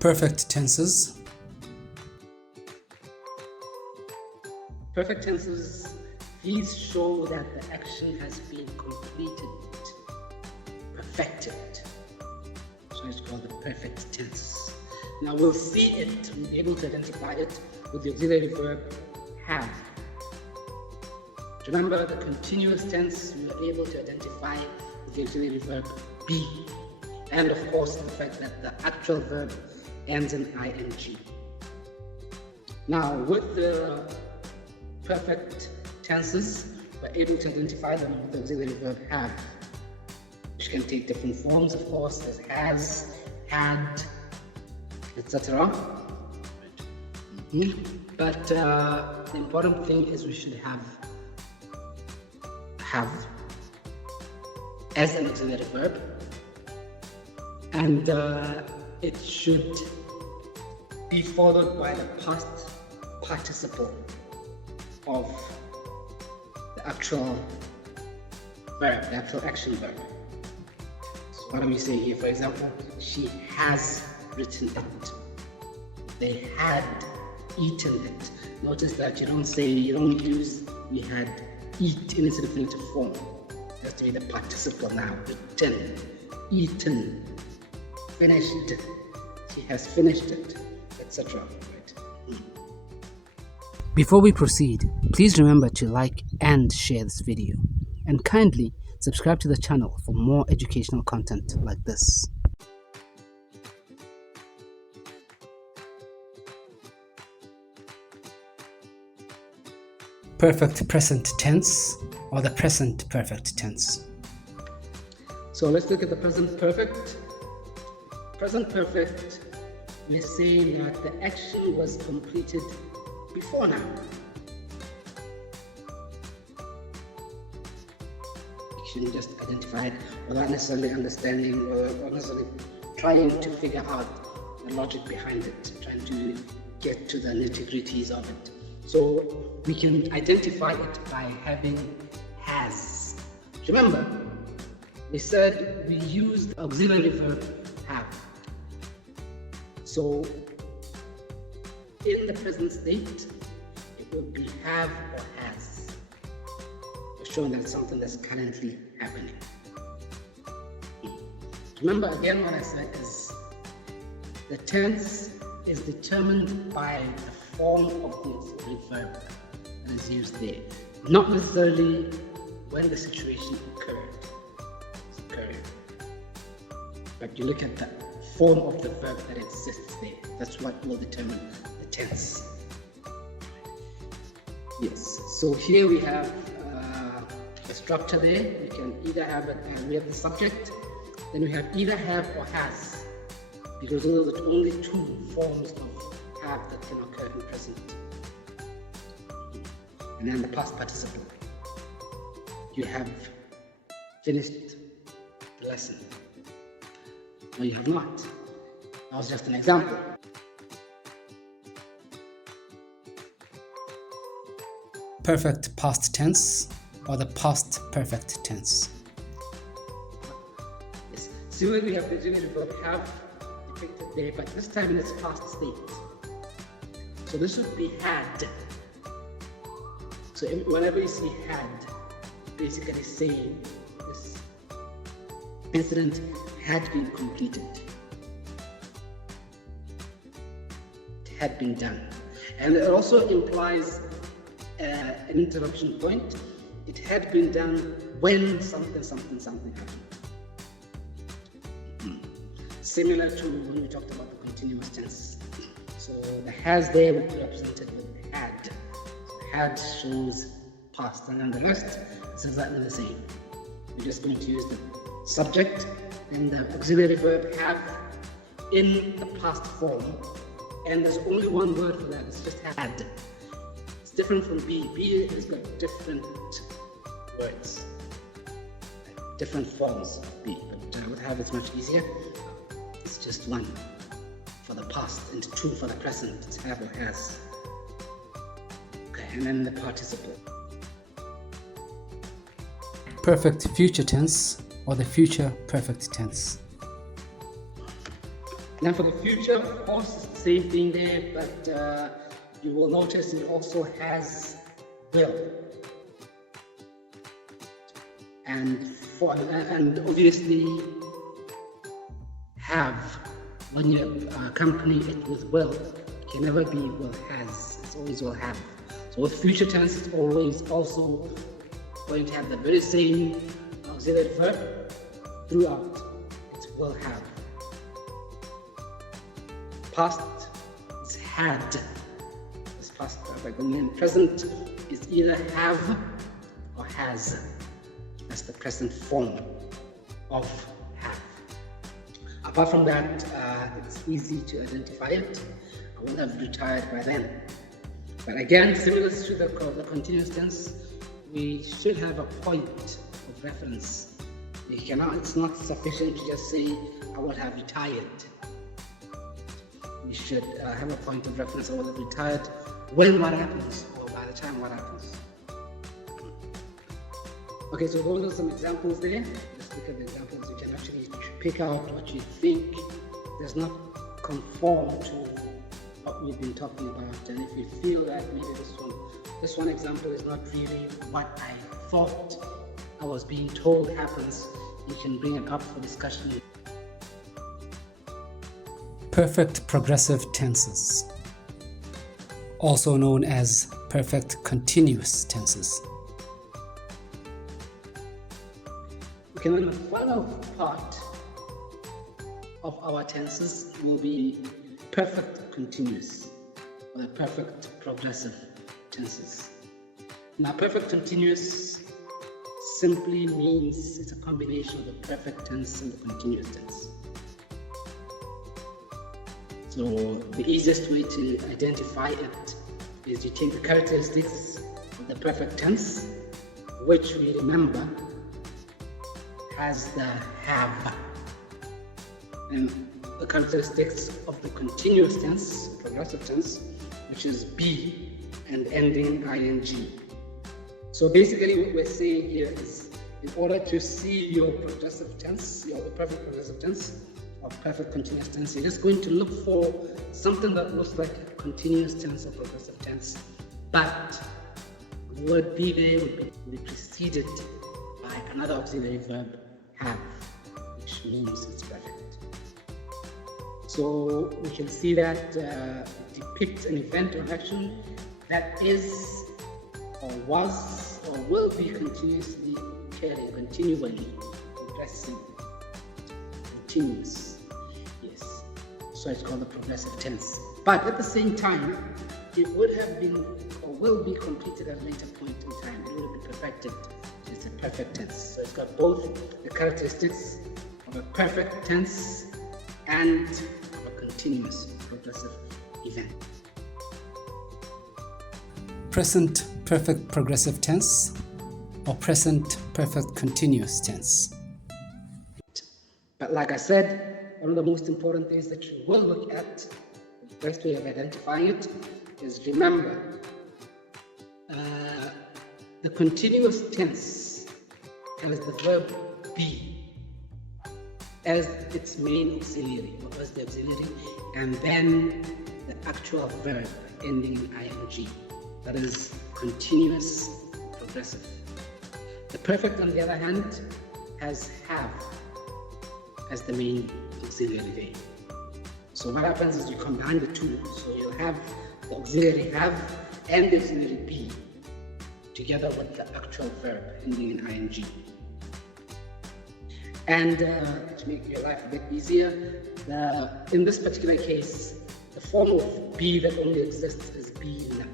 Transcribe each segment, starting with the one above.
Perfect tenses. Perfect tenses, these show that the action has been completed, perfected. So it's called the perfect tense. Now we'll see it, we'll be able to identify it with the auxiliary verb have. Remember the continuous tense, we were able to identify with the auxiliary verb be. And of course the fact that the actual verb ends in ing. Now with the perfect tenses, we're able to identify them with the auxiliary verb have, which can take different forms, of course. There's has, had, etc. But the important thing is we should have as an auxiliary verb, and it should be followed by the past participle of the actual verb, the actual action verb. So what am I saying here? For example, she has written it. They had eaten it. Notice that you don't use we had eat in its infinitive form. It has to be the participle now. Eaten, finished, she has finished it, etc. Right? Before we proceed, please remember to like and share this video, and kindly subscribe to the channel for more educational content like this. Perfect present tense or the present perfect tense. So let's look at the present perfect. Present perfect, we're saying that the action was completed before now. You shouldn't just identify it without necessarily understanding or necessarily trying to figure out the logic behind it, trying to get to the nitty-gritties of it. So we can identify it by having has. Remember, we said we used auxiliary verb have. So in the present state, it would be have or has. We're showing that it's something that's currently happening. Remember again what I said is the tense is determined by the form of the auxiliary verb that is used there, not necessarily when the situation occurred. But you look at the form of the verb that exists there. That's what will determine the tense. Yes, so here we have a structure there. We can either have it, we have the subject, then we have either have or has, because those are the only two forms of have that can occur in present. And then the past participle. You have finished the lesson. No, you have not. That was just an example. Perfect past tense or the past perfect tense. Yes. Similarly, we have the auxiliary verb have depicted there, but this time in its past state. So this would be had. So whenever you see had, basically saying this incident had been completed. It had been done. And it also implies an interruption point. It had been done when something happened. Similar to when we talked about the continuous tense. So the has there would be represented with had. So had shows past, and then the rest is exactly the same. We're just going to use the subject and the auxiliary verb have in the past form, and there's only one word for that, it's just had. It's different from be. Be has got different words, different forms of be, but with have it's much easier. It's just one for the past and two for the present. It's have or has. Okay, and then the participle. Perfect future tense or the future perfect tense. Now for the future, of course, it's the same thing there, but you will notice it also has will. And obviously have, when you accompany it with will, it can never be will has, it's always will have. So with future tense, it's always also going to have the very same auxiliary verb throughout. It will have. Past is had. It's past perfect. And then present is either have or has. That's the present form of have. Apart from that, it's easy to identify it. I will have retired by then. But again, similar to the continuous tense, we should have a point of reference. It's not sufficient to just say, I will have retired. We should have a point of reference. I will have retired when what happens, or by the time what happens. Okay, so those are some examples there. Let's look at the examples. You can actually pick out what you think does not conform to what we've been talking about. And if you feel that maybe this one example is not really what I thought I was being told happens, you can bring it up for discussion. Perfect progressive tenses, also known as perfect continuous tenses. Okay, then the final part of our tenses will be perfect continuous, or the perfect progressive tenses. Now, perfect continuous simply means it's a combination of the perfect tense and the continuous tense. So the easiest way to identify it is you take the characteristics of the perfect tense, which we remember has the have, and the characteristics of the continuous tense, progressive tense, which is be and ending ing. So basically what we're saying here is, in order to see your progressive tense, your perfect progressive tense, or perfect continuous tense, you're just going to look for something that looks like a continuous tense or progressive tense, but the word be there would be preceded by another auxiliary verb, have, which means it's perfect. So we can see that depicts an event or action that is or was or will be continuously carrying, continually progressing, continuous. Yes. So it's called the progressive tense. But at the same time, it would have been or will be completed at a later point in time. It will be perfected. It's a perfect tense. So it's got both the characteristics of a perfect tense and of a continuous progressive event. Present perfect progressive tense or present perfect continuous tense. But like I said, one of the most important things that you will look at, the best way of identifying it, is remember the continuous tense has the verb be as its main auxiliary, or as the auxiliary, and then the actual verb ending in ing. That is continuous progressive. The perfect, on the other hand, has have as the main auxiliary there. So what happens is you combine the two. So you'll have the auxiliary have and the auxiliary be together with the actual verb ending in ing. And to make your life a bit easier, in this particular case, the form of be that only exists is been.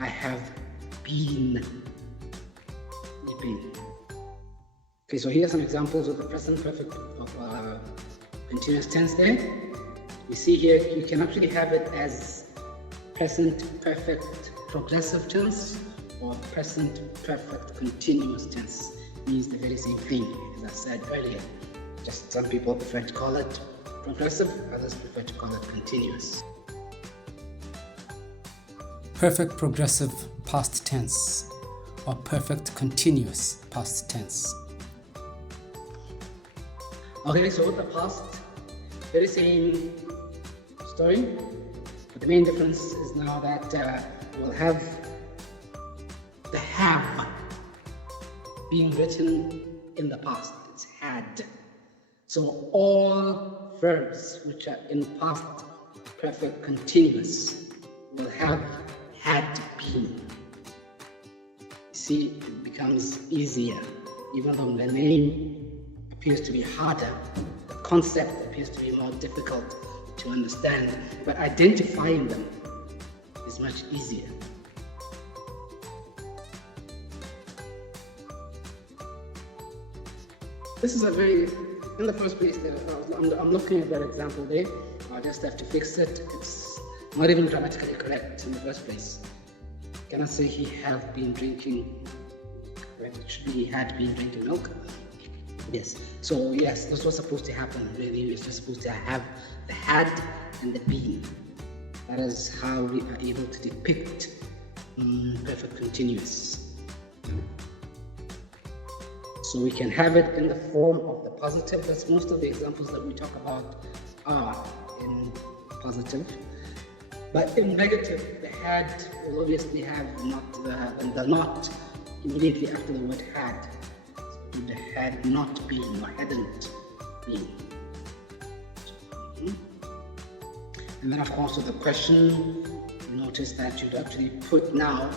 I have been. Okay, so here are some examples of the present perfect of continuous tense there. You see here, you can actually have it as present perfect progressive tense or present perfect continuous tense. It means the very same thing, as I said earlier. Just some people prefer to call it progressive, others prefer to call it continuous. Perfect progressive past tense or perfect continuous past tense. Okay, so with the past very same story, but the main difference is now that we'll have the have being written in the past. It's had. So all verbs which are in past perfect continuous will have had been. See, it becomes easier. Even though the name appears to be harder, the concept appears to be more difficult to understand, but identifying them is much easier. This is a very, in the first place, I'm looking at that example there. I just have to fix it. It's not even grammatically correct in the first place. Can I say he have been drinking? It should be he had been drinking milk. Yes. So yes, this was supposed to happen. Really, it's just supposed to have the had and the been. That is how we are able to depict perfect continuous. So we can have it in the form of the positive. That's most of the examples that we talk about are in positive. But in negative, the had will obviously have not the not immediately after the word had. So the had not been or hadn't been. And then of course with the question, you notice that you'd actually put now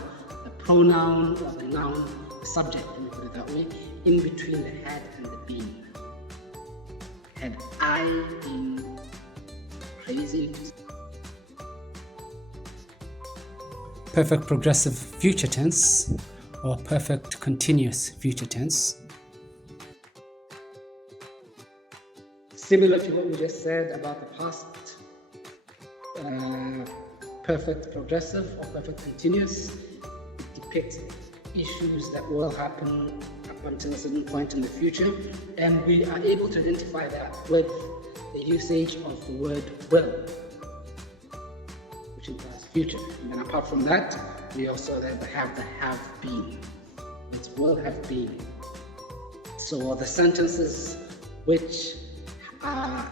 the pronoun or the noun, the subject, let me put it that way, in between the had and the been. Had I been crazy? Perfect progressive future tense or perfect continuous future tense. Similar to what we just said about the past perfect progressive or perfect continuous, it depicts issues that will happen up until a certain point in the future, and we are able to identify that with the usage of the word will, which implies future. And then apart from that, we also have the have been. It will have been. So the sentences which are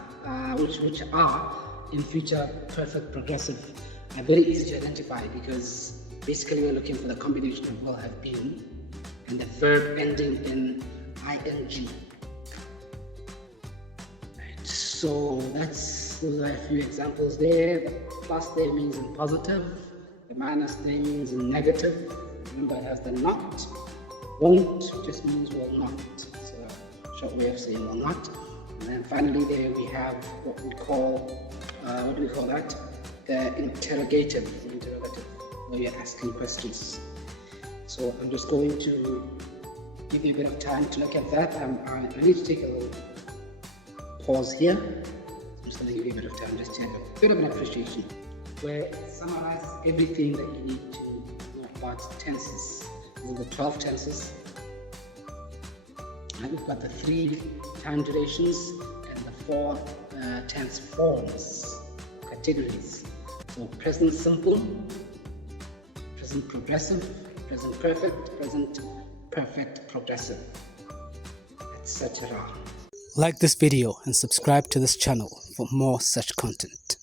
in future perfect progressive are very easy to identify, because basically we're looking for the combination of will have been and the verb ending in ing. Right. So those are a few examples there. The plus there means in positive, the minus there means in negative. Remember, it has the not. Won't just means will not. It's a short way of saying will not. And then finally there we have what we call, what do we call that? The interrogative, where you're asking questions. So I'm just going to give you a bit of time to look at that. I need to take a little pause here. I'm just going to give you a bit of time just to have a bit of an appreciation, where it summarizes everything that you need to know about tenses. These are the 12 tenses. And we've got the 3 time durations and the 4 tense forms, categories. So present simple, present progressive, present perfect, present perfect progressive, etc. Like this video and subscribe to this channel for more such content.